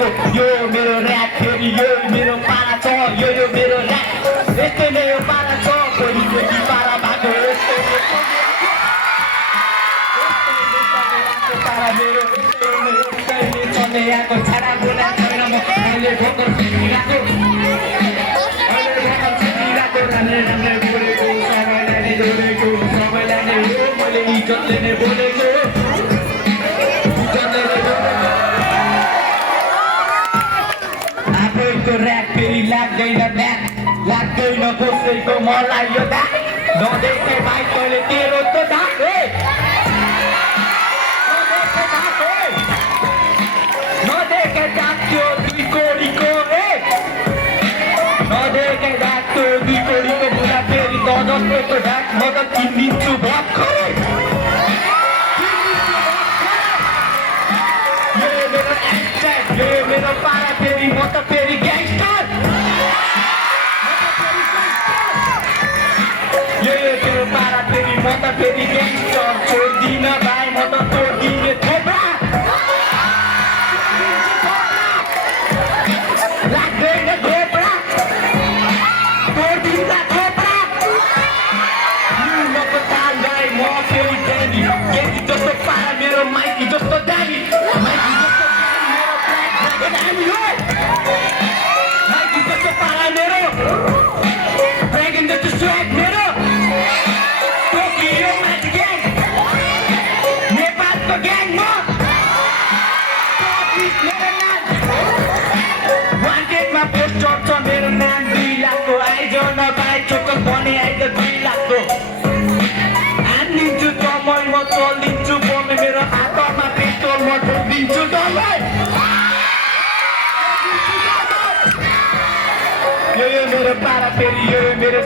बोलेको यो मेरो ऱ्याप फेरि यो मेरो पारा छ यो मेरो ऱ्याप यस्तै नै यो पारा छ कोही कोही पारा भएको पारा मेरो चल्ने यहाँको छाडा बोला छैन म अहिले भोकल छिरिरहेको राम्रै राम्रै बोलेको सबैलाई नै जोडेको सबैलाई नै हो मैले इज्जतले नै बोलेको आफैको ऱ्याप फेरि लाग्दैन कसैको मलाई यो दाग नदेखे भाइ तैँले तेरो त दाग नदेखे दाग त्यो 2 कोडीको नदेखे दाग त्यो 2 कोडीको बुढा फेरि त जस्तो दाग म त किनिदिन्छु भर्खरै यो मेरो पारा फेरि म त फेरि ग्याङ्स्टर यो मेरो पारा फेरि म त फेरि ग्याङ्स्टर छोड्दिन भाइ म त तोड्दिने थोप्रा लाग्दैन थोप्रा तोड्दिन थोप्रा मको ताल भाइ म फेरि ड्यानी केटी जस्तो पारा मेरो माइकी जस्तो दामी माइकी जस्तो दामी हो माइकी जस्तो पारा मेरो ड्रागन जस्तो स्वेग मेरो टोकियो म्याजिक ग्याङ नेपालको ग्याङ म मेरो नाम वान्टेडमा पोस्टर छ मेरो नाम 2 लाखको आइज नपाए चोकल बने आइज 2 लाखको हानिदिन्छु दमई म चलिदिन्छु बमे मेरो हातमा पिस्तोल म ठोकिदिन्छु दमई यो मेरो पारा फेरि यो मेरो